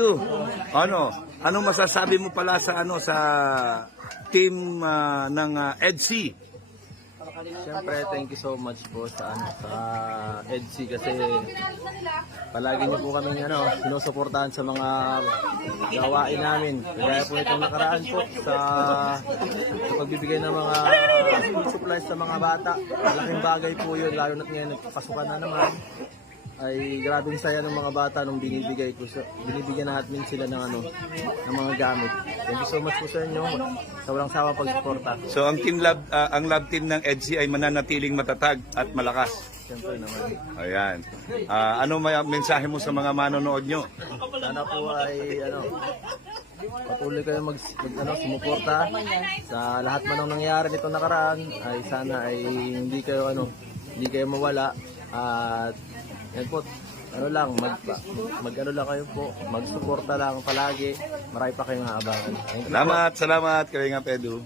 Du, anong masasabi mo pala sa sa team ng EDSI? Siyempre, thank you so much po sa EDSI kasi palagi niyo po kami sinusuportahan sa mga gawain namin. Kaya po itong nakaraan po sa pagbibigay ng mga food supplies sa mga bata. Malaking bagay po yun, lalo na ngayon nagpapasukan na naman. Ay grabing saya ng mga bata nung binibigyan natin sila ng mga gamit. Thank you so much po sa inyo sa walang sawa pagsuporta. So ang love team ng EDSI ay mananatiling matatag at malakas. Siyempre naman. Ayan. Ano may mensahe mo sa mga manonood nyo? Sana po ay patuloy kayo sumuporta sa lahat man ng nangyari nito nakaraan. Ay sana ay hindi kayo mawala at yan po, mag-ano lang kayo po, mag-suporta lang palagi. Marami pa kayong haabangan. Salamat, Kalinga Pedro.